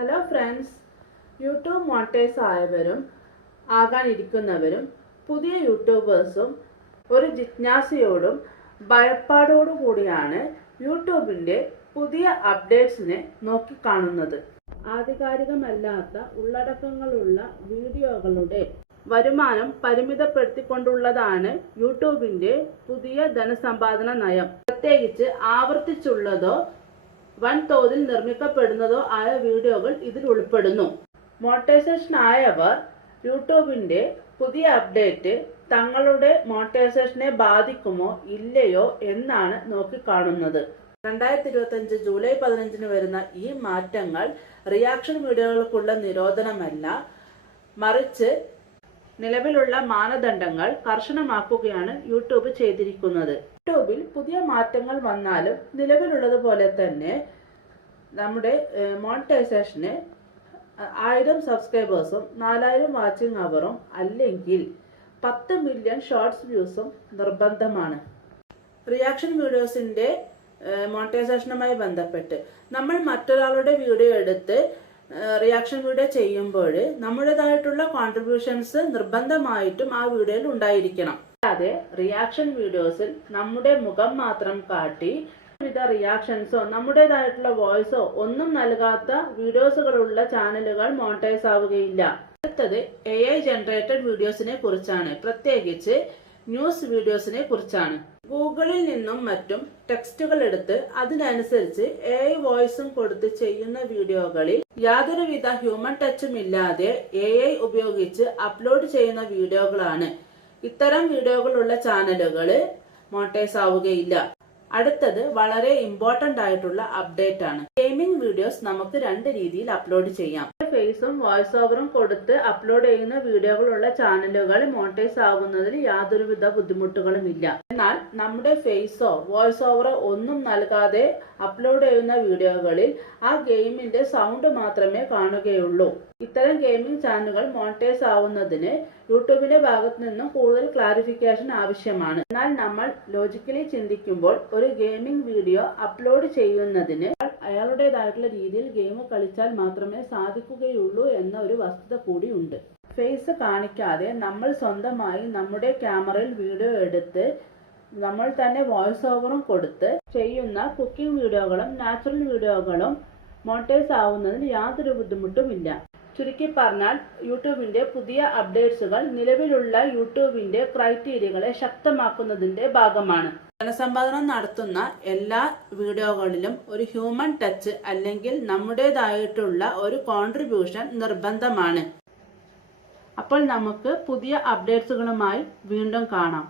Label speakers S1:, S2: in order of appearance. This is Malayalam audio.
S1: ഹലോ ഫ്രണ്ട്സ് യൂട്യൂബ് മോട്ടേഴ്സ് ആയവരും ആകാനിരിക്കുന്നവരും പുതിയ യൂട്യൂബേഴ്സും ഒരു ജിജ്ഞാസയോടും ഭയപ്പാടോടു കൂടിയാണ് യൂട്യൂബിന്റെ പുതിയ അപ്ഡേറ്റ്സിനെ നോക്കിക്കാണുന്നത്. ആധികാരികമല്ലാത്ത ഉള്ളടക്കങ്ങളുള്ള വീഡിയോകളുടെ വരുമാനം പരിമിതപ്പെടുത്തിക്കൊണ്ടുള്ളതാണ് യൂട്യൂബിന്റെ പുതിയ ധനസമ്പാദന നയം. പ്രത്യേകിച്ച് ആവർത്തിച്ചുള്ളതോ വൻതോതിൽ നിർമ്മിക്കപ്പെടുന്നതോ ആയ വീഡിയോകൾ ഇതിൽ ഉൾപ്പെടുന്നു. മോട്ടൈസേഷൻ ആയവർ യൂട്യൂബിന്റെ പുതിയ അപ്ഡേറ്റ് തങ്ങളുടെ മോട്ടൈസേഷനെ ബാധിക്കുമോ ഇല്ലയോ എന്നാണ് നോക്കിക്കാണുന്നത്. രണ്ടായിരത്തി ഇരുപത്തഞ്ച് ജൂലൈ പതിനഞ്ചിന് വരുന്ന ഈ മാറ്റങ്ങൾ റിയാക്ഷൻ വീഡിയോകൾക്കുള്ള നിരോധനമല്ല മറിച്ച് നിലവിലുള്ള മാനദണ്ഡങ്ങൾ കർശനമാക്കുകയാണ് യൂട്യൂബ് ചെയ്തിരിക്കുന്നത്. യൂട്യൂബിൽ പുതിയ മാറ്റങ്ങൾ വന്നാലും നിലവിലുള്ളതുപോലെ തന്നെ നമ്മുടെ മോണിറ്റൈസേഷന് ആയിരം സബ്സ്ക്രൈബേഴ്സും നാലായിരം വാച്ചിങ് അവറും അല്ലെങ്കിൽ പത്ത് മില്യൺ ഷോർട്സ് വ്യൂസും നിർബന്ധമാണ്. റിയാക്ഷൻ വീഡിയോസിന്റെ മോണിറ്റൈസേഷനുമായി ബന്ധപ്പെട്ട് നമ്മൾ മറ്റൊരാളുടെ വീഡിയോ എടുത്ത് റിയാക്ഷൻ വീഡിയോ ചെയ്യുമ്പോൾ നമ്മുടേതായിട്ടുള്ള കോൺട്രിബ്യൂഷൻസ് നിർബന്ധമായിട്ടും ആ വീഡിയോയിൽ ഉണ്ടായിരിക്കണം. അല്ലാതെ റിയാക്ഷൻ വീഡിയോസിൽ നമ്മുടെ മുഖം മാത്രം കാട്ടി വിധ റിയാക്ഷൻസോ നമ്മുടേതായിട്ടുള്ള വോയിസോ ഒന്നും നൽകാത്ത വീഡിയോസുകളുള്ള ചാനലുകൾ മോണിറ്റൈസ് ആവുകയില്ല. അടുത്തത് എ ഐ ജനറേറ്റഡ് വീഡിയോസിനെ കുറിച്ചാണ്. പ്രത്യേകിച്ച് ന്യൂസ് വീഡിയോസിനെ കുറിച്ചാണ്. ഗൂഗിളിൽ നിന്നും മറ്റും ടെക്സ്റ്റുകൾ എടുത്ത് അതിനനുസരിച്ച് എ വോയിസും കൊടുത്ത് ചെയ്യുന്ന വീഡിയോകളിൽ യാതൊരുവിധ ഹ്യൂമൻ ടച്ചും ഇല്ലാതെ എ ഐ ഉപയോഗിച്ച് അപ്ലോഡ് ചെയ്യുന്ന വീഡിയോകളാണ്. ഇത്തരം വീഡിയോകളുള്ള ചാനലുകൾ മോട്ടൈസ് ആവുകയില്ല. അടുത്തത് വളരെ ഇമ്പോർട്ടന്റ് ആയിട്ടുള്ള അപ്ഡേറ്റ് ആണ്. ഗെയിമിംഗ് വീഡിയോസ് നമുക്ക് രണ്ട് രീതിയിൽ അപ്ലോഡ് ചെയ്യാം. ഫേസും വോയിസ് ഓവറും കൊടുത്ത് അപ്ലോഡ് ചെയ്യുന്ന വീഡിയോകളുള്ള ചാനലുകൾ മോണിറ്റൈസ് ആകുന്നതിൽ യാതൊരുവിധ ബുദ്ധിമുട്ടുകളും ഇല്ല എന്നാൽ നമ്മുടെ ഫേസോ വോയിസ് ഓവറോ ഒന്നും നൽകാതെ അപ്ലോഡ് ചെയ്യുന്ന വീഡിയോകളിൽ ആ ഗെയിമിന്റെ സൗണ്ട് മാത്രമേ കാണുകയുള്ളൂ. ഇത്തരം ഗെയിമിംഗ് ചാനലുകൾ മോണിറ്റൈസ് ആവുന്നതിന് യൂട്യൂബിന്റെ ഭാഗത്തു നിന്നും കൂടുതൽ ക്ലാരിഫിക്കേഷൻ ആവശ്യമാണ്. എന്നാൽ നമ്മൾ ലോജിക്കലി ചിന്തിക്കുമ്പോൾ ഒരു ഗെയിമിംഗ് വീഡിയോ അപ്ലോഡ് ചെയ്യുന്നതിന് അയാളുടേതായിട്ടുള്ള രീതിയിൽ ഗെയിം കളിച്ചാൽ മാത്രമേ സാധിക്കുകയുള്ളൂ എന്ന ഒരു വസ്തുത കൂടിയുണ്ട് ഫേസ് കാണിക്കാതെ നമ്മൾ സ്വന്തമായി നമ്മുടെ ക്യാമറയിൽ വീഡിയോ എടുത്ത് നമ്മൾ തന്നെ വോയിസ് ഓവറും കൊടുത്ത് ചെയ്യുന്ന കുക്കിംഗ് വീഡിയോകളും നാച്ചുറൽ വീഡിയോകളും മോണിറ്റൈസ് ആവുന്നതിന് യാതൊരു ബുദ്ധിമുട്ടുമില്ല. ചുരുക്കി പറഞ്ഞാൽ യൂട്യൂബിന്റെ പുതിയ അപ്ഡേറ്റ്സുകൾ നിലവിലുള്ള യൂട്യൂബിന്റെ ക്രൈറ്റീരിയകളെ ശക്തമാക്കുന്നതിന്റെ ഭാഗമാണ്. ധനസമ്പാദനം നടത്തുന്ന എല്ലാ വീഡിയോകളിലും ഒരു ഹ്യൂമൻ ടച്ച് അല്ലെങ്കിൽ നമ്മുടേതായിട്ടുള്ള ഒരു കോൺട്രിബ്യൂഷൻ നിർബന്ധമാണ്. അപ്പോൾ നമുക്ക് പുതിയ അപ്ഡേറ്റ്സുകളുമായി വീണ്ടും കാണാം.